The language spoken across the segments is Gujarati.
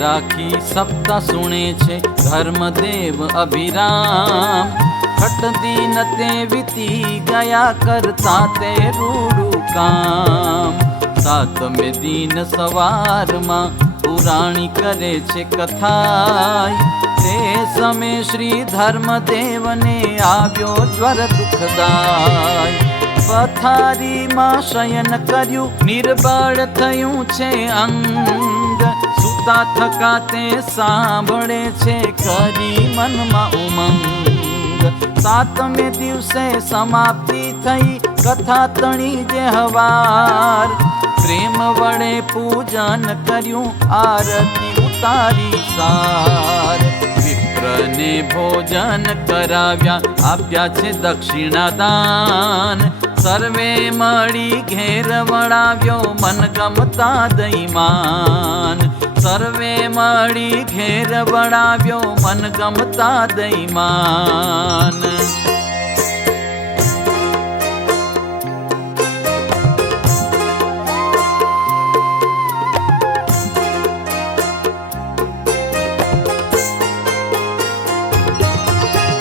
રાખી સપ્તા સુણે છે ધર્મદેવ અભિરામ. ખટ દીન તે વીતી ગયા કરતા તે રૂડું કામ. સાતમે દિન સવારમાં પુરાણી કરે છે કથાય. તે સમય શ્રી ધર્મદેવને આવ્યો જ્વર દુઃખદાય. પથારીમાં શયન કર્યું નિર્બળ થયું છે અંગ. સુતા થકા તે સાંભળે છે કરી મનમાં ઉમંગ. સાતમે દિવસે સમાપ્તિ થઈ કથા તણી જે હવાર. પ્રેમ વડે પૂજન કર્યું આરતી ઉતારી સાર. વિપ્રને ભોજન કરાવ્યા આપ્યા છે દક્ષિણા દાન. સર્વે મળી ઘેર વળાવ્યો મનગમતા દઈમાન. સર્વે મળી ઘેર વળાવ્યો મનગમતા દઈમાન.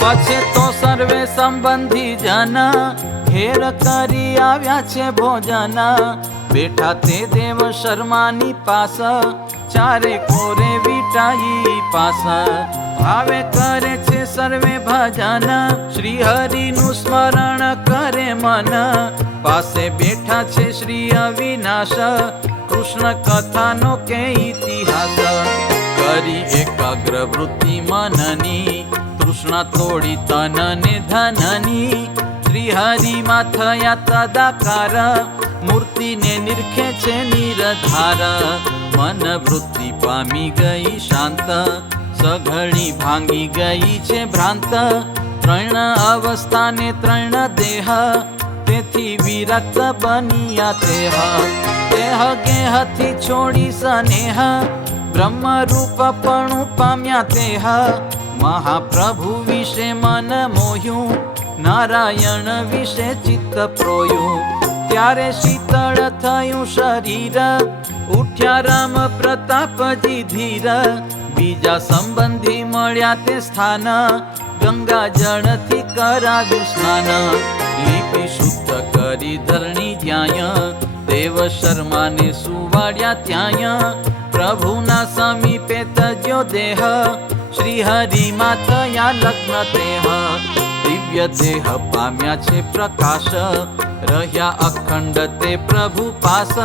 પછી તો સર્વે સંબંધી જન ઘેર કરી આવ્યા છે ભોજન. બેઠા તે દેવ શર્માની પાસ ચારે કોરે વિટાઈ પાસ. ભાવે કરે છે સર્વે ભજન શ્રી હરિનું સ્મરણ કરે મન. પાસે બેઠા છે શ્રી અવિનાશ કૃષ્ણ કથાનો કે ઇતિહાસ. કરી એકાગ્ર વૃત્તિ મનની તૃષ્ણા તોડી તન ને ધનની. શ્રી હરિમાં થયા તદાકાર મૂર્તિને નિરખે છે નિરધાર. મન વૃત્તિ પામી ગઈ શાંત સઘળી ભાંગી ગઈ છે ભ્રાંત. ત્રણ અવસ્થાને ત્રણ દેહ તેથી વિરક્ત બન્યા તેહ. દેહ ગેહથી છોડી સ્નેહ બ્રહ્મ રૂપપણું પામ્યા તેહ. મહાપ્રભુ વિશે મન મોહ્યું નારાયણ વિશે ચિત્ત પ્રોયું. ત્યારે શીતળ થયું શરીર ઉઠ્યા રામ પ્રતાપજી ધીર. બીજા સંબંધી મળ્યા તે સ્થાન ગંગા જળથી કરાવ્યું સ્નાન. લીપી શુદ્ધ કરી ધરણી જ્યાય દેવ શર્માને સુવાડ્યા ત્યાંય. પ્રભુના સમીપે તજ્યો દેહ શ્રી હરિમાં થયા લગ્ન તેહ. દિવ્ય દેહ પામ્યા છે પ્રકાશ રહ્યા અખંડ તે પ્રભુ પાસ.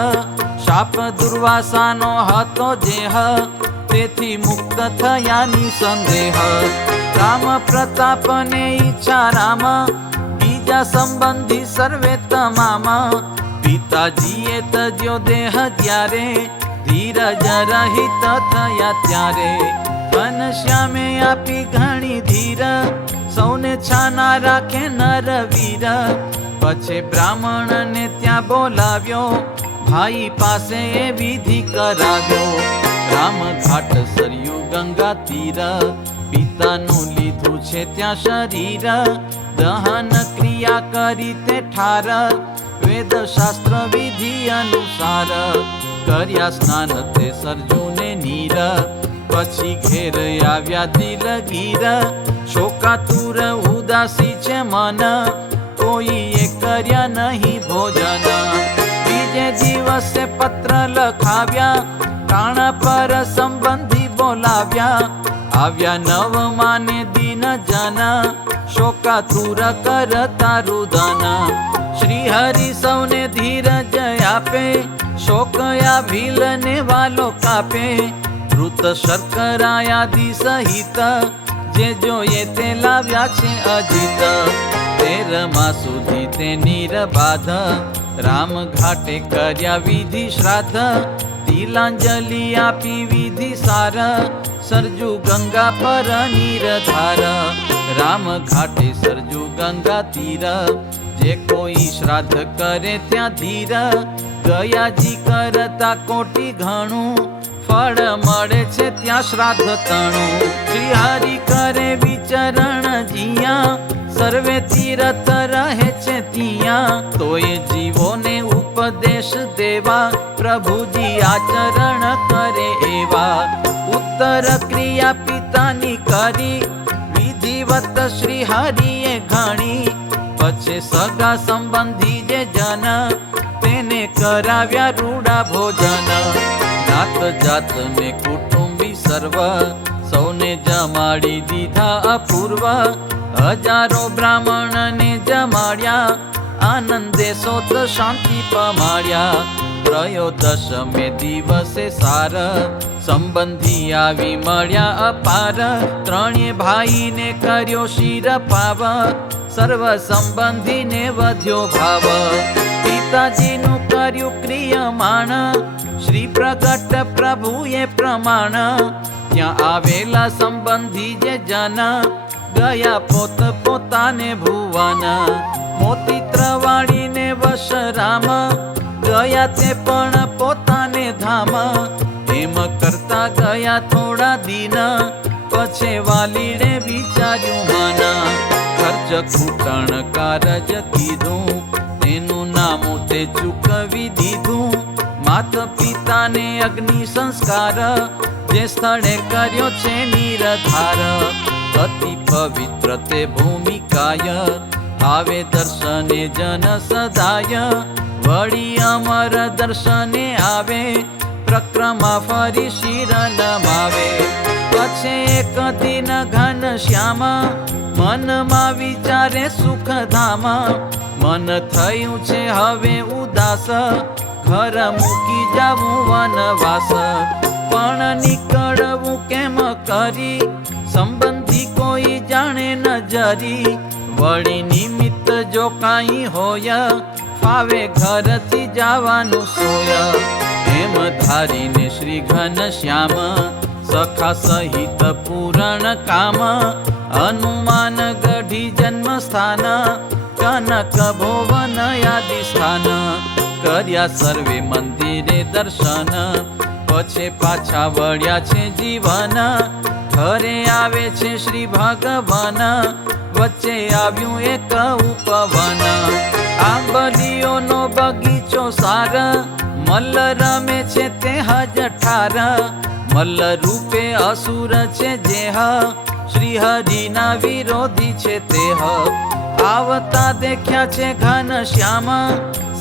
શાપ દુર્વાસાનો હતો જેહ તેથી મુક્ત થયા નિસંદેહ. રામ પ્રતાપને ઈચ્છા રામ બીજા સંબંધી સર્વે તમામ. પિતાજીએ તજ્યો દેહ જ્યારે ધીરજ રહિત થયા ત્યારે. ઘનશ્યામે આપી ઘણી ધીર સૌને છાના રાખે નરવીર. પછી બ્રાહ્મણને ત્યાં બોલાવ્યો ભાઈ પાસે એ વિધિ કરાવ્યો. રામ ઘાટ સરયુ ગંગા તીર પિતાનું લીધું છે ત્યાં શરીર. દહન ક્રિયા કરી તે ઠાર વેદ શાસ્ત્ર વિધિ અનુસાર. કર્યા સ્નાન તે સરજુને નીર પછી ઘેર આવ્યા દિલગીર. શોકાતુર ઉદાસી છે મન કોઈએ કર્યા નહીં ભોજન. બીજે દિવસે પત્ર લખાવ્યા ટાણા પર સંબંધી બોલાવ્યા. આવ્યા નવ માને દિન જન શોકાતુર કરતા રુદન. શ્રી હરિ સૌને ધીરજ આપે શોકયા ભીલને વાલો કાપે. વૃત શર્કરાયાદિ સહિત જે જોઈએ તે લાવ્યા છે અજીત. 13મા સુધી તે નિરબાધ રામ ઘાટે કર્યા વિધિ શ્રાદ્ધ. તિલાંજલિ આપી વિધિ સાર સરજુ ગંગા પર નિરધાર. રામ ઘાટે સરજુ ગંગા તીર જે કોઈ શ્રાદ્ધ કરે ત્યાં ધીર. ગયાજી કરતા કોટી ઘણું ફળ મળે છે ત્યાં શ્રાદ્ધ તણું. શ્રી હરિ કરે વિચરણ જીયા સર્વે તીરથ રહે છે ત્યાં. તોય જીવોને ઉપદેશ દેવા પ્રભુજી આચરણ કરે એવા. ઉત્તર ક્રિયા પિતાની કરી વિધિવત શ્રી હરિએ ઘણી. પછી સગા સંબંધી જે જન તેને કરાવ્યા રૂડા ભોજન. નાત જાત ને કુટુંબી સર્વ સૌને જમાડી દીધા અપૂર્વ. હજારો બ્રાહ્મણ ને જમાડ્યા આનંદે સોત શાંતિ પમાડ્યા. ત્રયોદશમે દિવસે સાર સંબંધી આવી મળ્યા અપાર. ત્રણેય ભાઈને કર્યો શિર પાવ સર્વ સંબંધીને વધ્યો ભાવ. પિતાજીનું કર્યું ક્રિયમાણ શ્રી પ્રગટ પ્રભુએ પ્રમાણ. ત્યાં આવેલા સંબંધી જે જન ગયા પોત પોતાને ભુવન. મોતી ત્રવાડીને વશ રામ ગયા તે પણ પોતાને ધામ. એમ કરતા ગયા થોડા દિન પછી વાલીને વિચાર્યું મન. ખર્ચ ખૂટણ કારજ કીધું તેનું નામ તે ચૂકવી દીધું. માત પિતાને અગ્નિ સંસ્કાર જે સ્થળે કર્યો છે નિરધાર. અતિ પવિત્ર તે ભૂમિકાય આવે દર્શને જન સદાય. વળી અમર દર્શને આવે પ્રક્રમા ફરી શિર નમાવે. પછી એક દિન ઘન શ્યામ મનમાં વિચારે સુખધામ. મન થયું છે હવે ઉદાસ ઘર મૂકી જાવું વનવાસ. પણ નીકળવું કેમ કરી સંબંધી કોઈ જાણે ન જરી. વળી નિમિત્ત જો કાંઈ હોય ફાવે ઘરથી જવાનું સોય. એમ ધારીને શ્રી ઘન શ્યામ સખા સહિત પૂરણ કામ. હનુમાન ગઢી જન્મ સ્થાન કનક ભુવન આદિ સ્થાન. કર્યા સર્વે મંદિરે દર્શન પછી પાછા વળ્યા છે જીવન. ઘરે આવે છે શ્રી ભગવાન વચ્ચે આવ્યું એક ઉપવન. આંબલીઓનો બગીચો સાર મલ્લ રમે છે તે હજ ઠાર. મલ્લ રૂપે અસુર છે જેહ શ્રી હરિના વિરોધી છે તેહ. આવતા દેખ્યા છે ઘન શ્યામ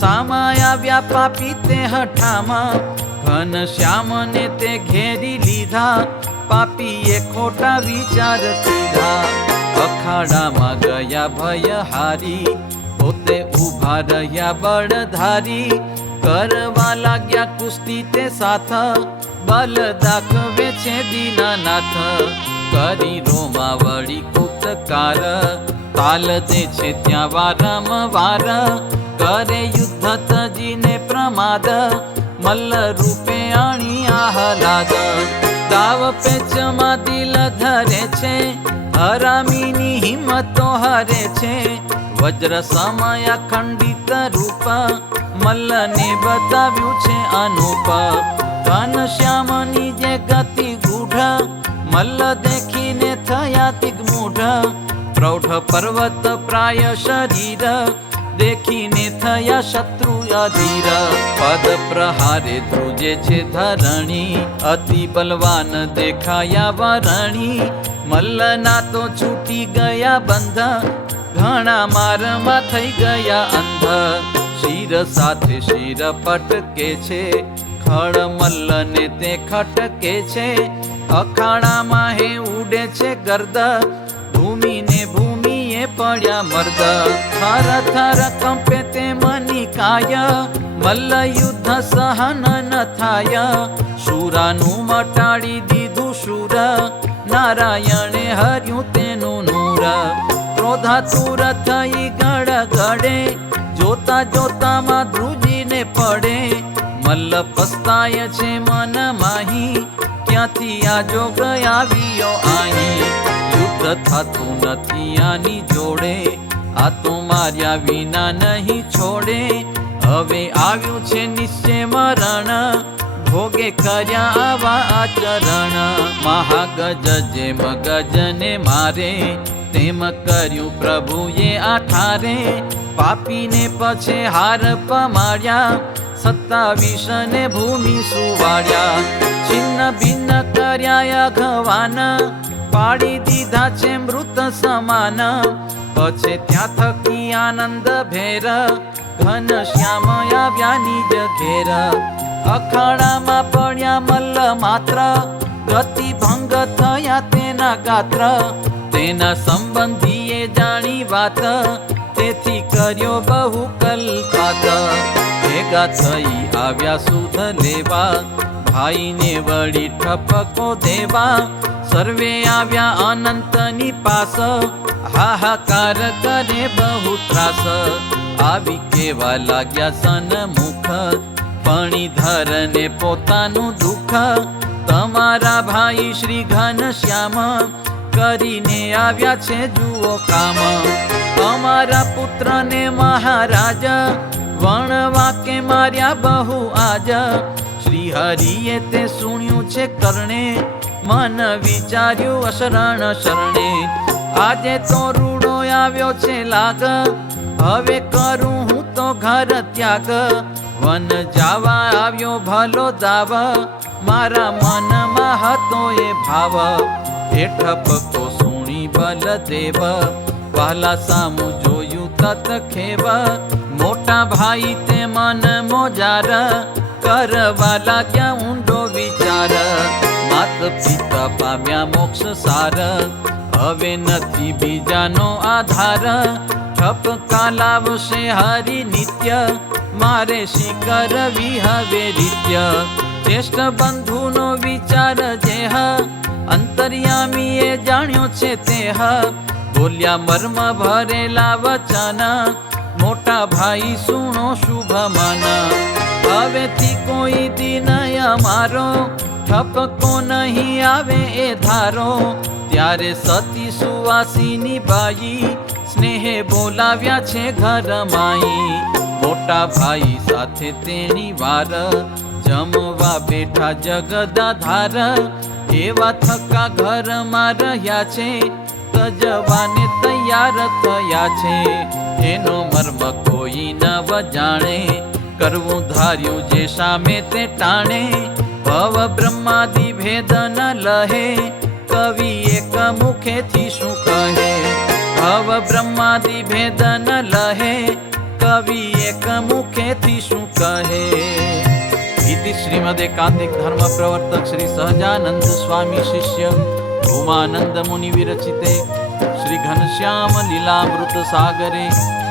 સામા આવ્યા પાપી તે હઠામાં. ઘન શ્યામને તે ઘેરી લીધા પાપીએ ખોટા વિચાર કીધા. અખાડામાં ગયા ભય હારી પોતે ઉભા રહ્યા બળધારી. કરવા લાગ્યા કુસ્તી તે સાથ બલ દાખવે છે દીનાનાથ. કરી રોમા વળી કૂતકાર તાલ દે છે ત્યાં વારંવાર. કરે યુદ્ધ તજીને પ્રમાદ મલ્લ રૂપે આણી આહલાદ. દાવ પેચમાં દિલ ધરે છે હરામીની હિંમતો હરે છે. વજ્ર સમય ખંડિત રૂપ મલ્લને બતાવ્યું છે અનુપ. ઘનશ્યામની જે ગતિ ગૂઢ મલ્લ દેખીને થયા દિગ્મૂઢ. પ્રૌઢ પર્વત પ્રાય શરીર દેખીને થયા શત્રુ અધીર. પદ પ્રહારે ધ્રુજે છે ધરણી અતિ બલવાન દેખાયા વરણી. મલ્લના તો છૂટી ગયા બંધ ઘણા મારમાં થઈ ગયા અંધ. શિર સાથે શિર પટકે છે ખડ મલ્લને તે ખટકે છે. અખાડામાં હે ઉડે છે ગર્દ ભૂમિને ભૂમિએ પડ્યા મર્દ. થર થર કંપે તે મની કાય મલ્લ યુદ્ધ સહન ન થાય. શૂરાનું મટાડી દીધું શૂર નારાયણે હર્યું તેનું નૂર. ક્રોધાતુર થઈ ગળ ગળે જોતા જોતામાં ધ્રુજીને પડે. મલ્લ પસ્તાય છે મન માહી ક્યાંથી આ જોગ આવ્યો અહીં. યુદ્ધ થતું નથી આની જોડે આ તો માર્યા વિના નહીં છોડે. હવે આવ્યું છે નિશ્ચય મરણ ભોગે કર્યા આવા આચરણ. મહાગજ જેમ ગજને મારે તેમ કર્યું પ્રભુએ આ ઠારે. પાપીને પછે હાર પમાડ્યા 27 ને ભૂમિ સુવાડ્યા. છિન્ન ભિન્ન કર્યા અઘવાન, પાડી દીધા છે મૃત સમાન. પછી ત્યાં થકી આનંદ ભેર, ઘન શ્યામ આવ્યા નિજ ઘેર. અખાડામાં પડ્યા મલ્લ માત્ર, ગતિ ભંગ થયા તેના ગાત્ર. તેના સંબંધીએ જાણી વાત, તેથી કર્યો બહુ કલ્પાત. ભેગા થઈ આવ્યા સુધ લેવા, ભાઈને વળી ઠપકો દેવા. સર્વે આવ્યા અનંતની પાસ, હાહાકાર કરે બહુ ત્રાસ. આવી કેવા લાગ્યા સન્મુખ, ફણીધર ને પોતાનું દુઃખ. તમારા ભાઈ શ્રી ઘનશ્યામ, કરીને આવ્યા છે જુઓ કામ. અમારા પુત્રને મહારાજ, વણવા કે માર્યા બહુ આજ. શ્રી હરિએ તે સુણ્યું છે કરણે, મન વિચાર્યું અશરણ શરણે. આજે તો રૂડો આવ્યો છે લાગ, હવે કરું હું તો ઘર ત્યાગ. વન જાવા આવ્યો ભલો દાવ, મારા મનમાં હતો એ ભાવ. એ ઠપકો સુણી બલદેવ, વહાલા સામું જોયું તત ખેવ. મોટા ભાઈ તે મન મોજાર, કરવા લાગ્યા ઊંડો વિચાર. માત પિતા પામ્યા મોક્ષ સાર, હવે નથી બીજાનો આધાર. ઠપકા લાવશે હરિ નિત્ય, મારે શી કરવી હવે રીત્ય. જ્યેષ્ઠ બંધુનો વિચાર જેહ, અંતર્યામીએ જાણ્યો છે તેહ. બોલ્યા મર્મ ભરેલા વચન, મોટા ભાઈ સુણો શુભ મન. હવેથી કોઈ દિન અમારો, ઠપકો નહીં આવે એ ધારો. ત્યારે સતી સુવાસીની બાઈ, સ્નેહે બોલાવ્યા છે ઘર માઈ. મોટા ભાઈ સાથે તેની વાર, જમવા બેઠા જગદાધાર. એવા થકા ઘરમાં રહ્યા છે, તજવાને તૈયાર થયા છે. એનો મર્મ કોઈ નવ જાણે, કરવું ધાર્યું જે સામે તે ટાણે. ભવ બ્રહ્માદિ ભેદ ન લહે, કવિ એક મુખેથી શું કહે. ભવ બ્રહ્માદિ ભેદ ન લહે, કવિ એક મુખેથી શું કહે. इति श्रीमद् एकांतिक धर्म प्रवर्तक श्री सहजानंद स्वामी शिष्य भूमानंद मुनि विरचिते श्री घनश्याम लीलामृत सागरे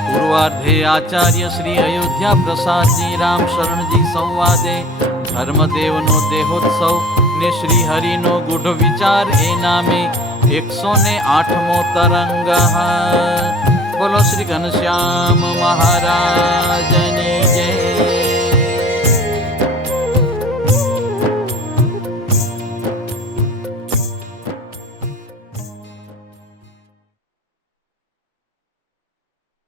पूर्वार्धे आचार्य श्री अयोध्या प्रसाद जी राम शरण जी संवादे धर्मदेव नो देहोत्सव ने श्री हरि नो गुढ़ विचार ए नामे 108मो तरंग। बोलो श्री घनश्याम महाराजनी जय।